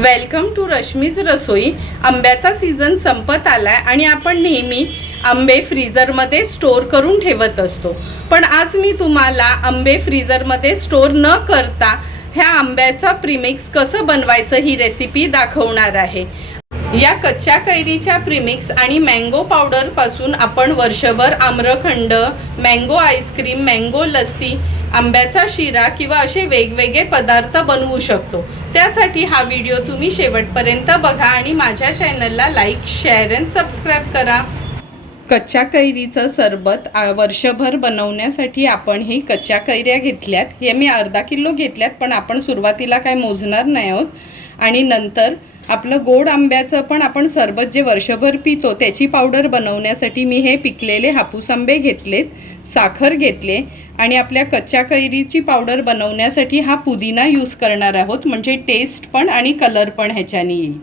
Welcome to Rashmi's रसोई आंब्याचा season संपत आलाय आणि आपण नेहमी आंबे फ्रीजरमध्ये स्टोर करून ठेवत असतो. पण आज मी तुम्हाला आंबे फ्रीजरमध्ये स्टोर न करता ह्या आंब्याचा प्रीमिक्स कसं बनवायचं ही रेसिपी दाखवणार आहे. या कच्च्या कैरीच्या प्रिमिक्स आणि मँगो पावडरपासून आपण वर्षभर आम्रखंड mango ice cream mango lassi आंब्याचा शिरा किंवा असे वेगवेगळे पदार्थ बनवू शकतो. त्यासाठी हा व्हिडिओ तुम्ही शेवटपर्यंत बघा आणि माझ्या चॅनलला लाईक शेअर अँड सबस्क्राईब करा. कच्च्या कैरीचं सरबत वर्षभर बनवण्यासाठी आपण ही कच्च्या कैऱ्या घेतल्यात. हे मी अर्धा किलो घेतल्यात पण आपण सुरुवातीला काय मोजणार नाही आहोत. आणि नंतर आपलं गोड आंब्याचं पण आपण सरबत जे वर्षभर पितो त्याची पावडर बनवण्यासाठी मी हे पिकलेले हापूस आंबे घेतलेत साखर घेतले आणि आपल्या कच्च्या कैरीची पावडर बनवण्यासाठी हा पुदिना यूज करणार आहोत. म्हणजे टेस्ट पण आणि कलर पण ह्याच्याने येईल.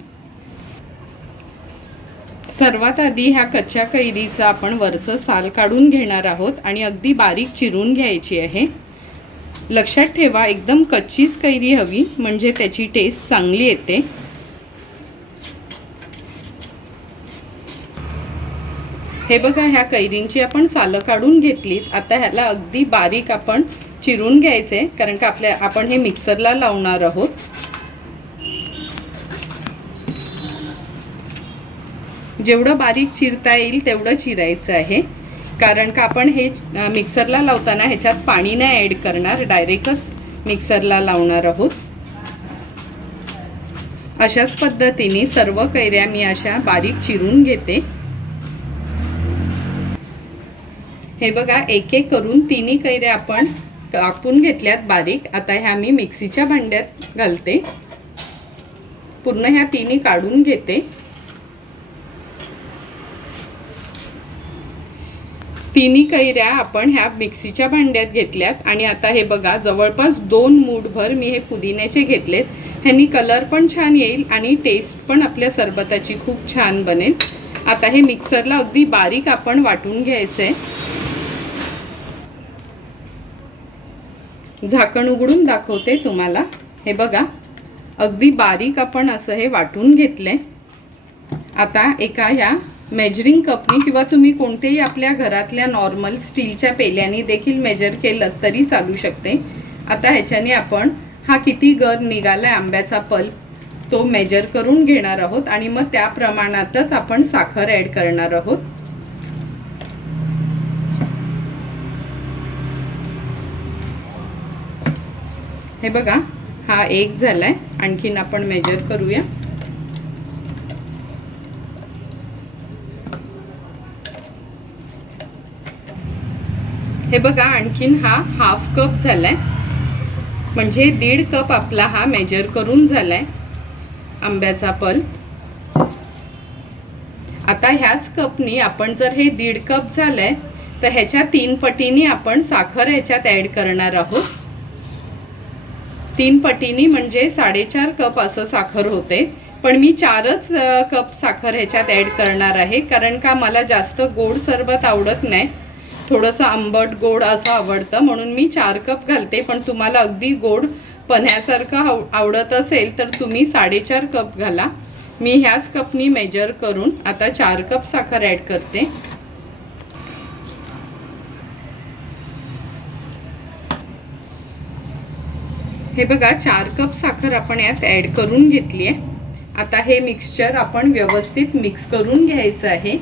सर्वात आधी ह्या कच्च्या कैरीचं आपण वरचं साल काढून घेणार आहोत आणि अगदी बारीक चिरून घ्यायची आहे. लक्षात ठेवा एकदम कच्चीच कैरी हवी म्हणजे त्याची टेस्ट चांगली येते. हे बघा ह्या कैरींची आपण सालं काढून घेतलीत. आता ह्याला अगदी बारीक आपण चिरून घ्यायचे कारण का आपल्या आपण हे मिक्सरला लावणार आहोत. जेवढं बारीक चिरता येईल तेवढं चिरायचं आहे. कारण का आपण हे मिक्सरला लावताना ह्याच्यात पाणी नाही ॲड करणार डायरेक्टच मिक्सरला लावणार आहोत. अशाच पद्धतीने सर्व कैऱ्या मी अशा बारीक चिरून घेते. हे बघा एक एक करून तिन्ही कैऱ्या आपण कापून घेतल्यात बारीक. आता ह्या मी मिक्सीच्या भांड्यात घालते. पूर्ण ह्या तिन्ही काढून घेते. तिन्ही कैऱ्या आपण ह्या मिक्सीच्या भांड्यात घेतल्यात. आणि आता हे बघा जवळपास दोन मूठभर मी हे पुदिन्याचे घेतलेत. ह्यांनी कलर पण छान येईल आणि टेस्ट पण आपल्या सरबताची खूप छान बनेल. आता हे मिक्सरला अगदी बारीक आपण वाटून घ्यायचं आहे झाकण उघडून दाखवते तुम्हाला. हे बघा अगदी बारीक आपण असं हे वाटून घेतले आता एका ह्या मेजरिंग कपनी किंवा तुम्ही कोणतेही आपल्या घरातल्या नॉर्मल स्टीलच्या पेल्याने देखील मेजर केलं तरी चालू शकते. आता ह्याच्याने आपण हा किती गर निघालाय आंब्याचा पल्प तो मेजर करून घेणार आहोत आणि मग त्या प्रमाणातच आपण साखर ॲड करणार आहोत. हे बघा हा एक झालाय. आणखीन आपण मेजर करूया. हे बघा आणखीन हा हाफ कप झालाय. म्हणजे दीड कप आपला हा मेजर करून झालाय. आंब्याचा पल. आता ह्याच कपनी आपण जर हे दीड कप झालंय तर ह्याच्या तीन पटीने आपण साखर ह्याच्यात ॲड करणार आहोत. तीन पटीनी म्हणजे साडेचार कप असं साखर होते. पण मी चारच कप साखर ह्याच्यात ॲड करणार आहे. कारण का मला जास्त गोड सरबत आवडत नाही. थोडंसं आंबट गोड असं आवडतं. म्हणून मी चार कप घालते. पण तुम्हाला अगदी गोड पन्ह्यासारखं आव आवडत असेल तर तुम्ही साडेचार कप घाला. मी ह्याच कपनी मेजर करून आता चार कप साखर ॲड करते. हे बघा चार कप साखर आपण यात ॲड करून घेतली आहे. आता हे मिक्सचर आपण व्यवस्थित मिक्स करून घ्यायचं आहे.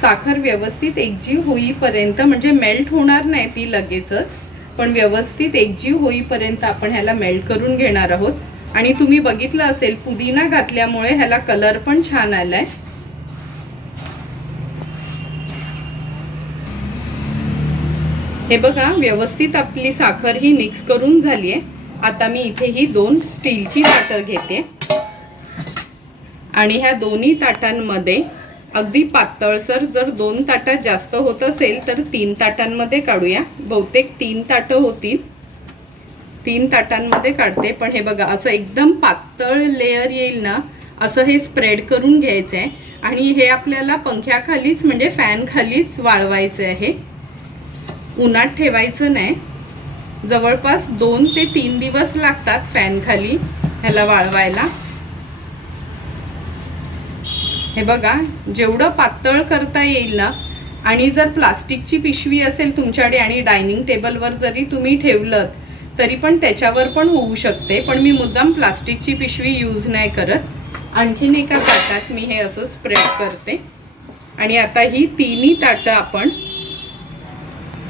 साखर व्यवस्थित एकजीव होईपर्यंत म्हणजे मेल्ट होणार नाही ती लगेचच पण व्यवस्थित एकजीव होईपर्यंत आपण ह्याला मेल्ट करून घेणार आहोत. आणि तुम्ही बघितलं असेल पुदिना घातल्यामुळे ह्याला कलर पण छान आलाय. हे बघा व्यवस्थित आपली साखर ही मिक्स करून झाली आहे. आता मी इथे ही दोन स्टीलची ताटं घेते. आणि ह्या दोन्ही ताटांमध्ये अगदी पातळसर जर दोन ताटात जास्त होत असेल तर तीन ताटांमध्ये काढूया. बहुतेक तीन ताटं होतील. तीन ताटांमध्ये काढते पण हे बघा असं एकदम पातळ लेअर येईल ना असं हे स्प्रेड करून घ्यायचं आहे आणि हे आपल्याला पंख्याखालीच म्हणजे फॅनखालीच वाळवायचं आहे उन्हात ठेवायचं नाही. जवळपास दोन ते तीन दिवस लागतात फॅन खाली ह्याला वाळवायला. हे बघा जेवढं पातळ करता येईल ना आणि जर प्लास्टिकची पिशवी असेल तुमच्याकडे आणि डायनिंग टेबलवर जरी तुम्ही ठेवलं तरी पण त्याच्यावर पण होऊ शकते पण मी मुद्दाम प्लास्टिकची पिशवी यूज नाही करत. आणखीन एका ताटात मी हे असं स्प्रेड करते. आणि आता ही तिन्ही ताटं आपण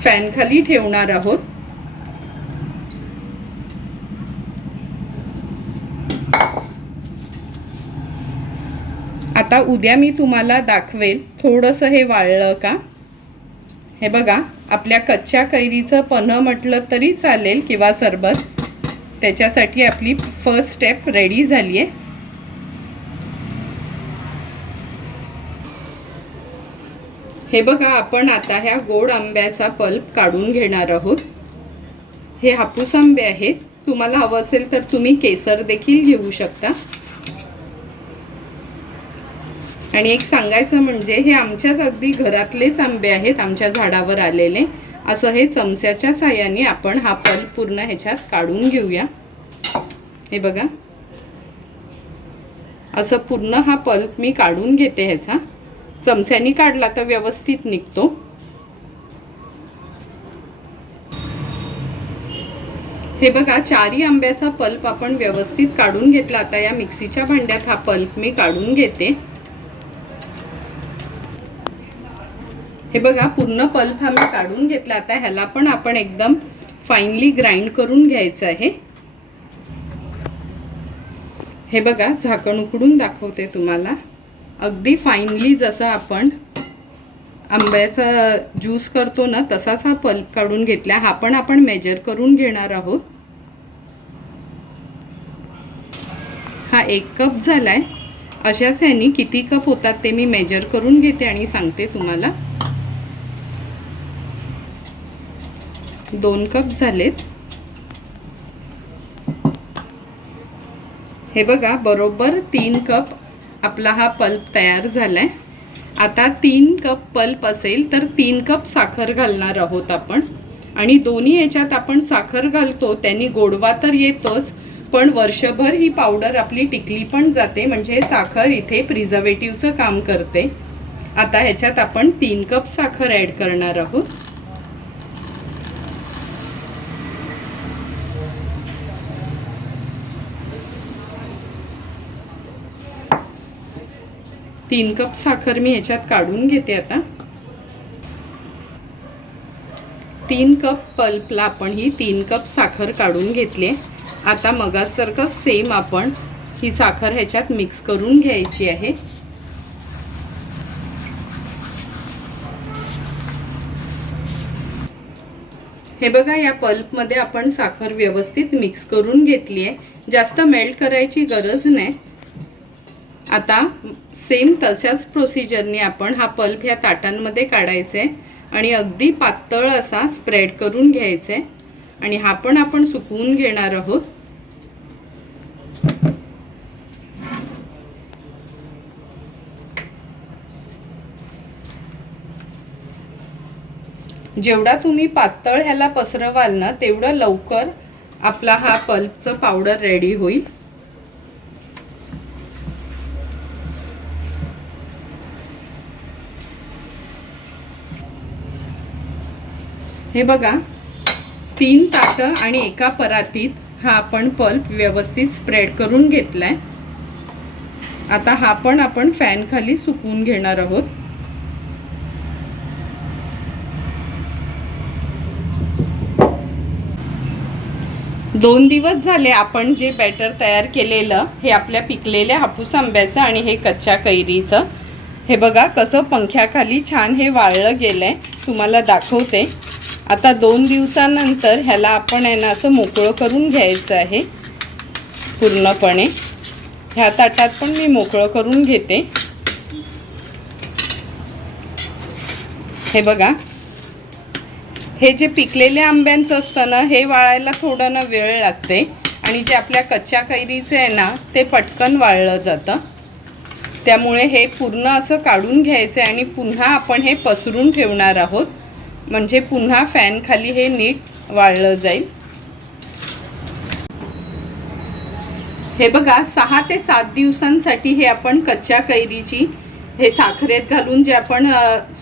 फॅन खाली ठेवणार आहोत. आता उद्या मी तुम्हाला दाखवेन थोडंसं हे वाळलं का? हे बघा आपल्या कच्च्या कैरीचं पन्ह म्हटलं तरी चालेल किंवा सरबत. त्याच्यासाठी आपली फर्स्ट स्टेप रेडी झाली आहे हे बघा आपण आता ह्या गोड आंब्याचा पल्प काढून घेणार आहोत. हे हापूस आंबे आहेत. तुम्हाला हवं असेल तर तुम्ही केसर देखील घेऊ शकता. आणि एक सांगायचं म्हणजे हे आमच्याच अगदी घरातलेच आंबे आहेत आमच्या झाडावर आलेले. असं हे चमच्याच्या साह्याने आपण हा पल्प पूर्ण ह्याच्यात काढून घेऊया. हे बघा. असं पूर्ण हा पल्प मी काढून घेते ह्याचा. चमच्यानी काढला तर व्यवस्थित निघतो. हे बघा चारी आंब्याचा पल्प आपण व्यवस्थित काढून घेतला. आता या मिक्सीच्या भांड्यात हा पल्प मी काढून घेते. हे बघा पूर्ण पल्प हा मी काढून घेतला. आता ह्याला पण आपण एकदम फाईनली ग्राइंड करून घ्यायचं आहे. हे बघा झाकण उकडून दाखवते तुम्हाला. अगदी फाईनली जसं आपण आंब्याचा ज्यूस करतो ना तसाच हा पल्प काढून घेतला. हा पण आपण मेजर करून घेणार आहोत. हा एक कप झाला आहे अशाच ह्यानी किती कप होतात ते मी मेजर करून घेते आणि सांगते तुम्हाला. दोन कप झालेत. हे बघा बरोबर तीन कप आपला हा पल्प तयार झालाय. आता तीन कप पल्प असेल तर तीन कप साखर घालणार आहोत आपण. आणि दोन्ही याच्यात आपण साखर घालतो त्यांनी गोडवा तर येतोच पण वर्षभर ही पावडर आपली टिकली पण जाते म्हणजे साखर इथे प्रिझर्वेटिव्हचं काम करते. आता ह्याच्यात आपण तीन कप साखर ॲड करणार आहोत. तीन कप साखर मी ह्याच्यात काढून घेते आता. तीन कप पल्पला आपण ही तीन कप साखर काढून घेतली आता मगासारखं सेम आपण ही साखर ह्याच्यात मिक्स करून घ्यायची आहे. हे बघा या पल्पमध्ये आपण साखर व्यवस्थित मिक्स करून घेतली आहे. जास्त मेल्ट करायची गरज नाही. आता सेम तशाच प्रोसिजरने आपण हा पल्प ह्या ताटांमध्ये काढायचा आहे आणि अगदी पातळ असा स्प्रेड करून घ्यायचा. आहे आणि हा पण आपण सुकवून घेणार आहोत. जेवढा तुम्ही पातळ ह्याला पसरवाल ना तेवढं लवकर आपला हा पल्पचं पावडर रेडी होईल. हे बघा. तीन ताटं आणि एका परातीत हा आपण पल्प व्यवस्थित स्प्रेड करून घेतलाय. आता हा पण आपण फॅन खाली सुकवून घेणार आहोत. दोन दिवस झाले आपण जे बॅटर तयार केलेलं हे आपल्या पिकलेल्या हापूस आंब्याचं आणि हे कच्च्या कैरीचं. हे बघा कसं पंख्याखाली छान हे वाळलं गेलं आहे तुम्हाला दाखवते. आता दोन दिवसानंतर ह्याला आपण आहे ना असं मोकळं करून घ्यायचं आहे पूर्णपणे. ह्या ताटात पण मी मोकळं करून घेते. हे बघा. हे जे पिकलेले आंब्यांचं असतं ना हे वाळायला थोडं ना वेळ लागते. आणि जे आपल्या कच्च्या कैरीचे आहे ना ते पटकन वाळलं जातं. त्यामुळे हे पूर्ण असं काढून घ्यायचं आहे आणि पुन्हा आपण हे पसरून ठेवणार आहोत. म्हणजे पुन्हा फॅन खाली हे नीट वाळलं जाईल. हे बघा सहा ते सात दिवसांसाठी हे आपण कच्च्या कैरीची हे साखरेत घालून जे आपण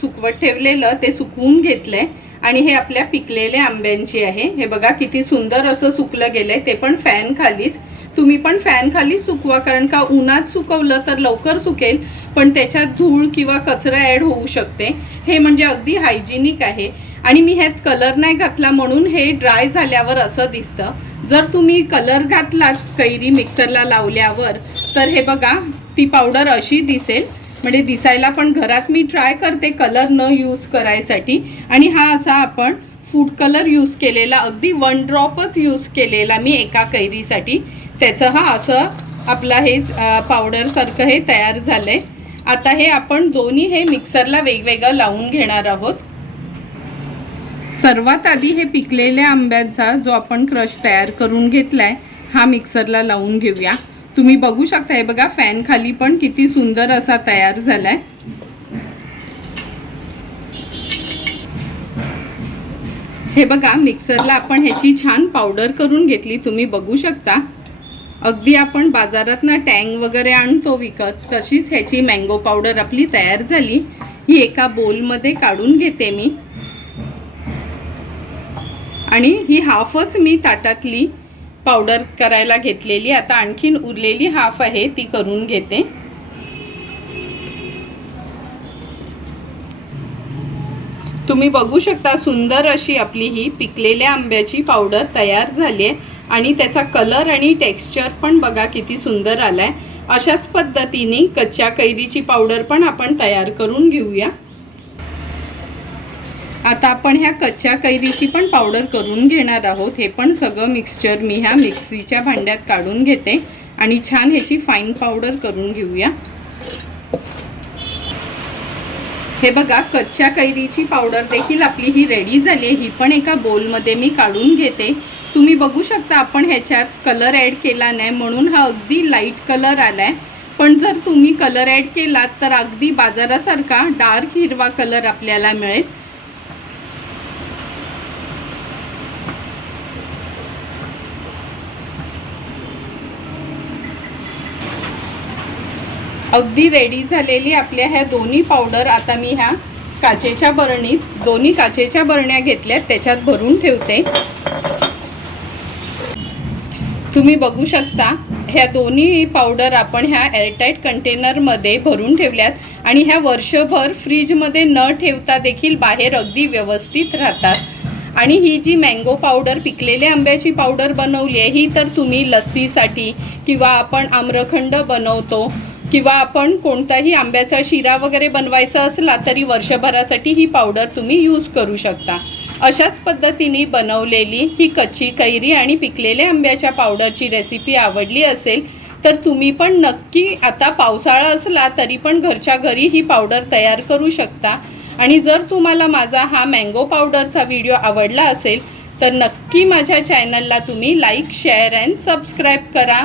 सुकवत ठेवलेलं ते सुकवून घेतलंय. आणि हे आपल्या पिकलेल्या आंब्यांची आहे. हे बघा किती सुंदर असं सुकलं गेलं आहे ते पण फॅन खालीच. तुम्ही पण फॅन खाली सुकवा कारण का उन्हात सुकवलं तर लवकर सुकेल पण त्याच्यात धूळ किंवा कचरा ॲड होऊ शकते. हे म्हणजे अगदी हायजिनिक आहे. आणि मी ह्यात कलर नाही घातला म्हणून हे ड्राय झाल्यावर असं दिसतं. जर तुम्ही कलर घातलात कैरी मिक्सरला लावल्यावर तर हे बघा ती पावडर अशी दिसेल. म्हणजे दिसायला पण घरात मी ट्राय करते कलर न यूज करायसाठी. आणि हा असा आपण फूड कलर यूज केलेला अगदी वन ड्रॉपच यूज केलेला मी एका कैरीसाठी. त्याचं हा असं आपला हे पावडरसारखं हे तयार झालं आहे आता हे आपण दोन्ही हे मिक्सरला वेगवेगळं लावून घेणार आहोत. सर्वात आधी हे पिकलेल्या आंब्यांचा जो आपण क्रश तयार करून घेतलाय हा मिक्सरला लावून घेऊया. तुम्ही बघू शकता हे बघा फॅन खाली पण किती सुंदर असा तयार झालाय. हे बघा मिक्सरला आपण ह्याची छान पावडर करून घेतली तुम्ही बघू शकता. अगदी आपण बाजारात ना टँग वगैरे आणतो विकत तशीच ह्याची मँगो पावडर आपली तयार झाली. ही एका बोलमध्ये काढून घेते मी. आणि ही हाफच मी ताटातली पावडर करायला घेतलेली आता आणखीन उरलेली हाफ आहे ती करून घेते. तुम्ही बघू शकता सुंदर अशी आपली ही पिकलेल्या आंब्याची पावडर तयार झाली आहे. आणि त्याचा कलर आणि टेक्स्चर पण बघा किती सुंदर आला आहे अशाच पद्धतीने कच्च्या कैरीची पावडर पण आपण तयार करून घेऊया. आता आपण ह्या कच्च्या कैरीची पण पावडर करून घेणार आहोत. हे पण सगळं मिक्सचर मी ह्या मिक्सीच्या भांड्यात काढून घेते. आणि छान ह्याची फाईन पावडर करून घेऊया. हे बघा कच्च्या कैरीची पावडर देखील आपली ही रेडी झाली आहे. ही पण एका बोलमध्ये मी काढून घेते. तुम्ही बघू शकता आपण ह्याच्यात कलर ॲड केला नाही. म्हणून हा अगदी लाइट कलर आला आहे पण जर तुम्ही कलर ॲड केलात तर अगदी बाजारासारखा डार्क हिरवा कलर आपल्याला मिळेल. अगदी रेडी झालेली आपल्या ह्या दोन्ही पावडर आता मी ह्या काचेच्या बरणीत दोन्ही काचेच्या बरण्या घेतल्यात त्याच्यात भरून ठेवते. तुम्ही बघू शकता ह्या दोन्ही पावडर आपण ह्या एअरटाईट कंटेनरमध्ये भरून ठेवल्यात आणि ह्या वर्षभर फ्रीजमध्ये न ठेवता देखील बाहेर अगदी व्यवस्थित राहतात. आणि ही जी मँगो पावडर पिकलेल्या आंब्याची पावडर बनवली आहे ही तर तुम्ही लस्सीसाठी किंवा आपण आम्रखंड बनवतो किंवा आपण कोणताही आंब्याचा शिरा वगैरे बनवायचा असला तरी वर्षभरासाठी ही पावडर तुम्ही यूज करू शकता. अशाच पद्धतीने बनवलेली ही कच्ची कैरी आणि पिकलेल्या आंब्याच्या पावडरची रेसिपी आवडली असेल तर तुम्ही पण नक्की आता पावसाळा असला तरी पण घरच्या घरी ही पावडर तयार करू शकता. आणि जर तुम्हाला माझा हा मँगो पावडरचा व्हिडिओ आवडला असेल तर नक्की माझ्या चॅनलला तुम्ही लाईक शेअर अँड सबस्क्राईब करा.